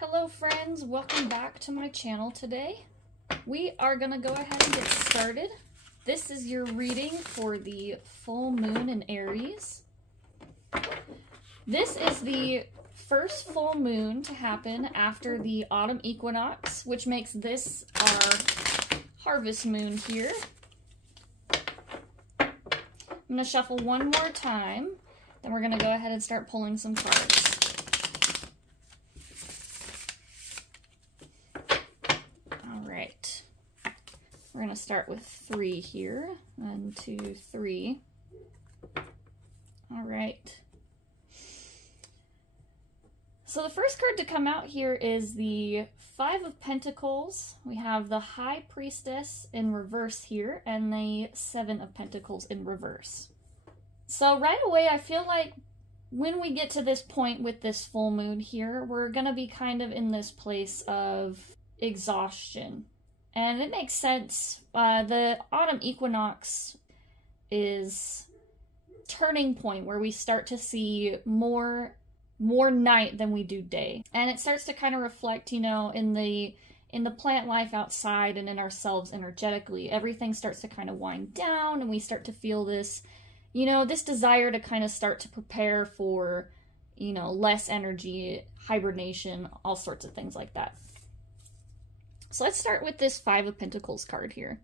Hello friends, welcome back to my channel today. We are going to go ahead and get started. This is your reading for the full moon in Aries. This is the first full moon to happen after the autumn equinox, which makes this our harvest moon here. I'm going to shuffle one more time, then we're going to go ahead and start pulling some cards. We're going to start with 3 here. 1, 2, 3. All right. So the first card to come out here is the 5 of Pentacles. We have the High Priestess in reverse here and the 7 of Pentacles in reverse. So right away, I feel like when we get to this point with this full moon here, we're going to be kind of in this place of exhaustion. And it makes sense. The autumn equinox is turning point where we start to see more night than we do day. And it starts to kind of reflect, you know, in the plant life outside and in ourselves energetically. Everything starts to kind of wind down and we start to feel this, you know, this desire to kind of start to prepare for, you know, less energy, hibernation, all sorts of things like that. So let's start with this 5 of Pentacles card here.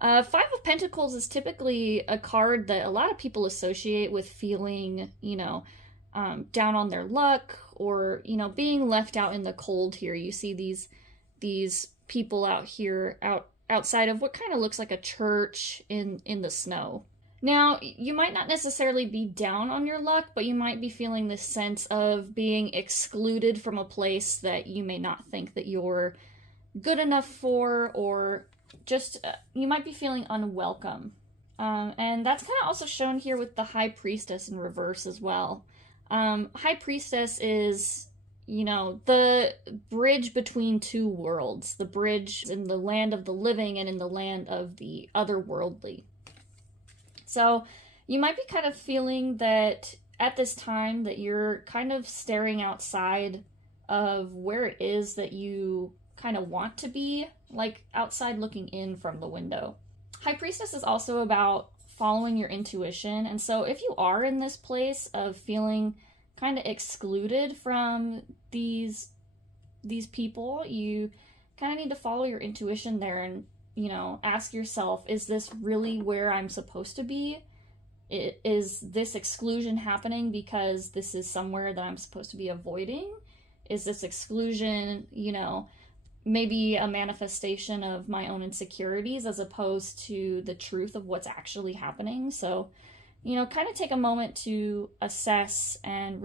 5 of Pentacles is typically a card that a lot of people associate with feeling, you know, down on their luck or, you know, being left out in the cold here. You see these people out here, outside of what kind of looks like a church in the snow. Now, you might not necessarily be down on your luck, but you might be feeling this sense of being excluded from a place that you may not think that you're good enough for, or just you might be feeling unwelcome. And that's kind of also shown here with the High Priestess in reverse as well. High Priestess is, you know, the bridge between two worlds, the bridge in the land of the living and in the land of the otherworldly. So you might be kind of feeling that at this time that you're kind of staring outside of where it is that you kind of want to be, like outside looking in from the window. High Priestess is also about following your intuition, and so if you are in this place of feeling kind of excluded from these people, you kind of need to follow your intuition there and, you know, ask yourself, is this really where I'm supposed to be? Is this exclusion happening because this is somewhere that I'm supposed to be avoiding? Is this exclusion, you know, maybe a manifestation of my own insecurities as opposed to the truth of what's actually happening? So, you know, kind of take a moment to assess and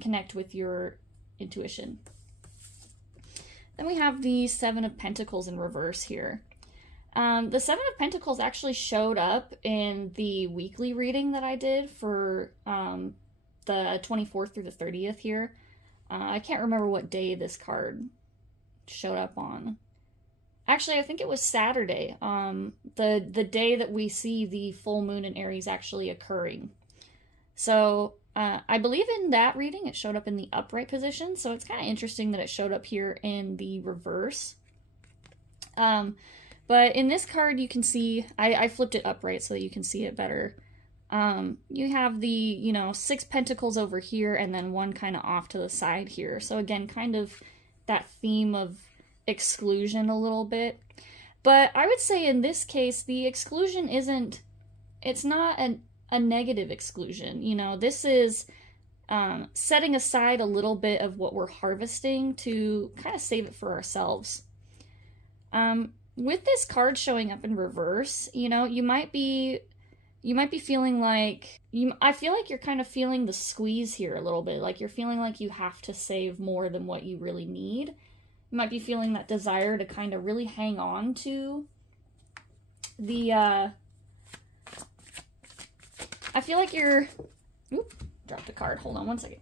connect with your intuition. Then we have the 7 of Pentacles in reverse here. The 7 of Pentacles actually showed up in the weekly reading that I did for the 24th through the 30th here. I can't remember what day this card showed up on. Actually, I think it was Saturday, the day that we see the full moon in Aries actually occurring. So I believe in that reading it showed up in the upright position, so it's kind of interesting that it showed up here in the reverse. But in this card you can see, I flipped it upright so that you can see it better. You have the, you know, 6 pentacles over here and then one kind of off to the side here. So again, kind of that theme of exclusion a little bit. But I would say in this case, the exclusion isn't, it's not a negative exclusion. You know, this is setting aside a little bit of what we're harvesting to kind of save it for ourselves. With this card showing up in reverse, you know, you might be feeling like, I feel like you're kind of feeling the squeeze here a little bit. Like you're feeling like you have to save more than what you really need. You might be feeling that desire to kind of really hang on to the, I feel like you're, oop, dropped a card. Hold on one second.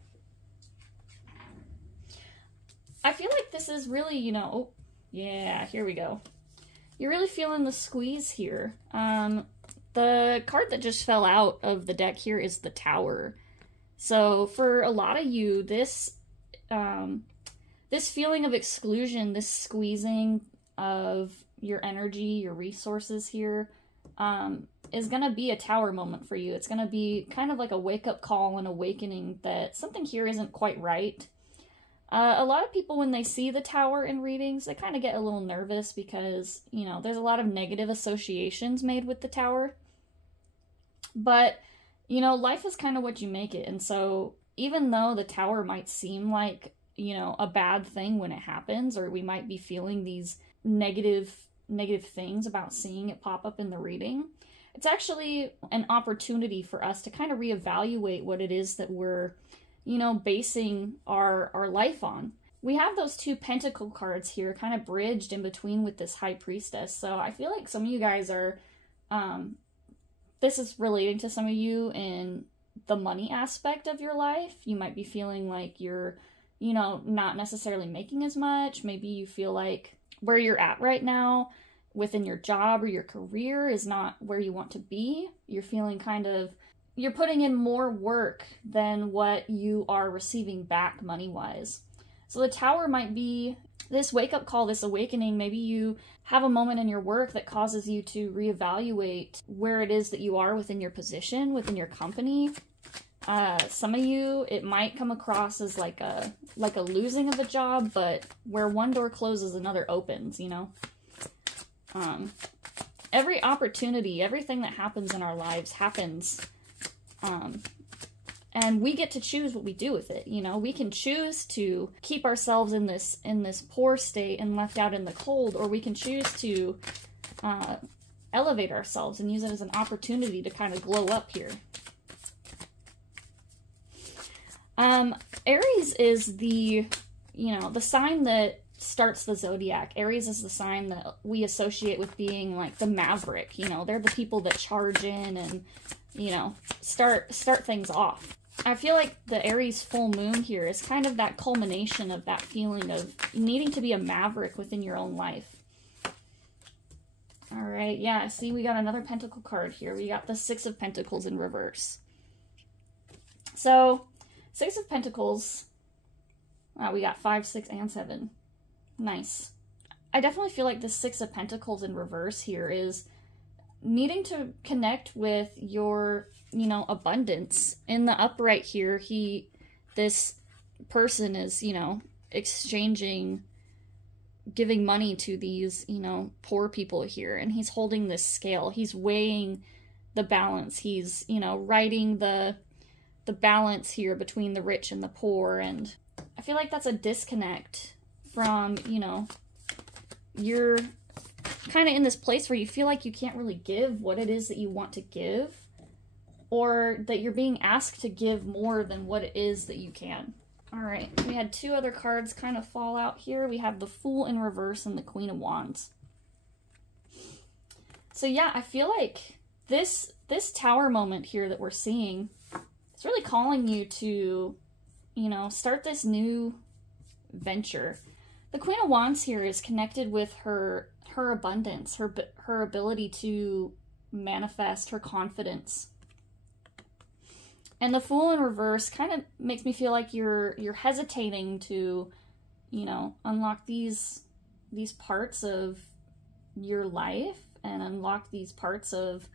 I feel like this is really, you know, oh, yeah, here we go. You're really feeling the squeeze here. The card that just fell out of the deck here is the Tower. So for a lot of you, this this feeling of exclusion, this squeezing of your energy, your resources here, is going to be a tower moment for you. It's going to be kind of like a wake-up call and awakening that something here isn't quite right. A lot of people, when they see the tower in readings, they kind of get a little nervous because, you know, there's a lot of negative associations made with the tower. But, you know, life is kind of what you make it. And so even though the tower might seem like, you know, a bad thing when it happens, or we might be feeling these negative things about seeing it pop up in the reading, it's actually an opportunity for us to kind of reevaluate what it is that we're, you know, basing our life on. We have those 2 pentacle cards here kind of bridged in between with this high priestess. So I feel like some of you guys are, this is relating to some of you in the money aspect of your life. You might be feeling like you're, you know, not necessarily making as much. Maybe you feel like where you're at right now within your job or your career is not where you want to be. You're feeling kind of, you're putting in more work than what you are receiving back money-wise. So the tower might be this wake-up call, this awakening. Maybe you have a moment in your work that causes you to reevaluate where it is that you are within your position, within your company. Some of you, it might come across as like a losing of a job, but where one door closes, another opens, you know? Every opportunity, everything that happens in our lives happens, and we get to choose what we do with it. You know, we can choose to keep ourselves in this poor state and left out in the cold, or we can choose to elevate ourselves and use it as an opportunity to kind of glow up here. Aries is the, you know, the sign that starts the zodiac. Aries is the sign that we associate with being like the maverick. You know, they're the people that charge in and, you know, start things off. I feel like the Aries full moon here is kind of that culmination of that feeling of needing to be a maverick within your own life. All right, yeah, see, we got another pentacle card here. We got the 6 of Pentacles in reverse. So, 6 of Pentacles, wow, we got 5, 6, and 7. Nice. I definitely feel like the 6 of Pentacles in reverse here is needing to connect with your, you know, abundance. In the upright here, this person is, you know, exchanging, giving money to these, you know, poor people here, and he's holding this scale. He's weighing the balance. He's, you know, writing the balance here between the rich and the poor, and I feel like that's a disconnect from, you know, you're kind of in this place where you feel like you can't really give what it is that you want to give, or that you're being asked to give more than what it is that you can. All right, we had 2 other cards kind of fall out here. We have the Fool in reverse and the Queen of Wands. So yeah, I feel like this tower moment here that we're seeing, it's really calling you to, you know, start this new venture. The Queen of Wands here is connected with her abundance, her ability to manifest, her confidence. And the Fool in reverse kind of makes me feel like you're hesitating to, you know, unlock these parts of your life and unlock these parts of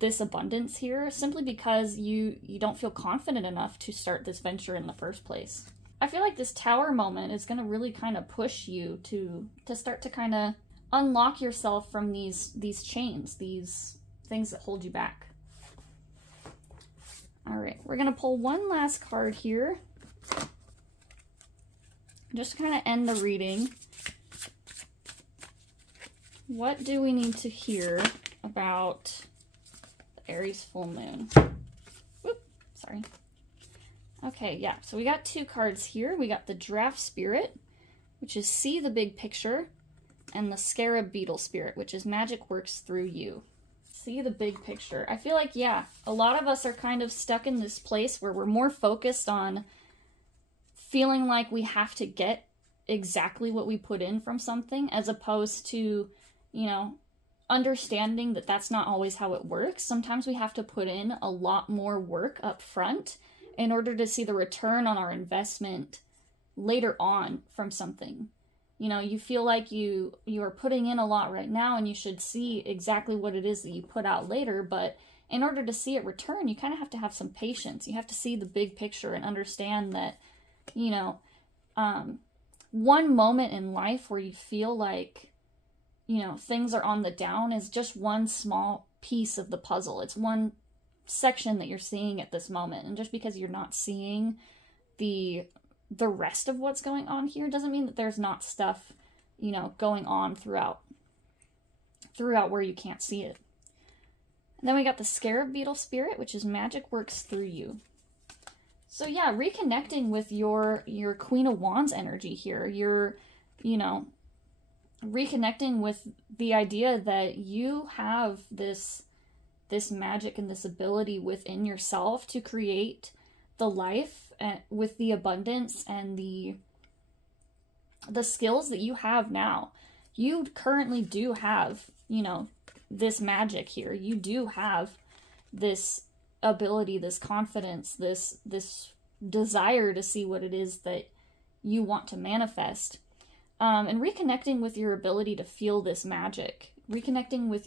this abundance here, simply because you don't feel confident enough to start this venture in the first place. I feel like this tower moment is going to really kind of push you to start to kind of unlock yourself from these chains, these things that hold you back. All right, we're going to pull one last card here, just to kind of end the reading. What do we need to hear about the Aries full moon? Whoop, sorry. Okay, yeah, so we got 2 cards here. We got the Draft Spirit, which is see the big picture, and the Scarab Beetle Spirit, which is magic works through you. See the big picture. I feel like, yeah, a lot of us are kind of stuck in this place where we're more focused on feeling like we have to get exactly what we put in from something, as opposed to, you know, understanding that that's not always how it works. Sometimes we have to put in a lot more work up front in order to see the return on our investment later on from something. You know, you feel like you are putting in a lot right now and you should see exactly what it is that you put out later, but in order to see it return, you kind of have to have some patience. You have to see the big picture and understand that, you know, one moment in life where you feel like, you know, things are on the down is just one small piece of the puzzle. It's one section that you're seeing at this moment. And just because you're not seeing the rest of what's going on here doesn't mean that there's not stuff, you know, going on throughout where you can't see it. And then we got the Scarab Beetle Spirit, which is magic works through you. So yeah, reconnecting with your Queen of Wands energy here. You're, you know, reconnecting with the idea that you have this magic and this ability within yourself to create the life with the abundance and the skills that you have now. You currently do have, you know, this magic here. You do have this ability, this confidence, this desire to see what it is that you want to manifest. And reconnecting with your ability to feel this magic. Reconnecting with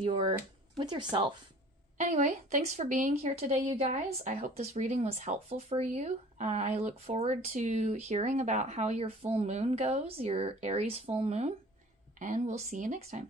yourself. Anyway, thanks for being here today, you guys. I hope this reading was helpful for you. I look forward to hearing about how your full moon goes, your Aries full moon, and we'll see you next time.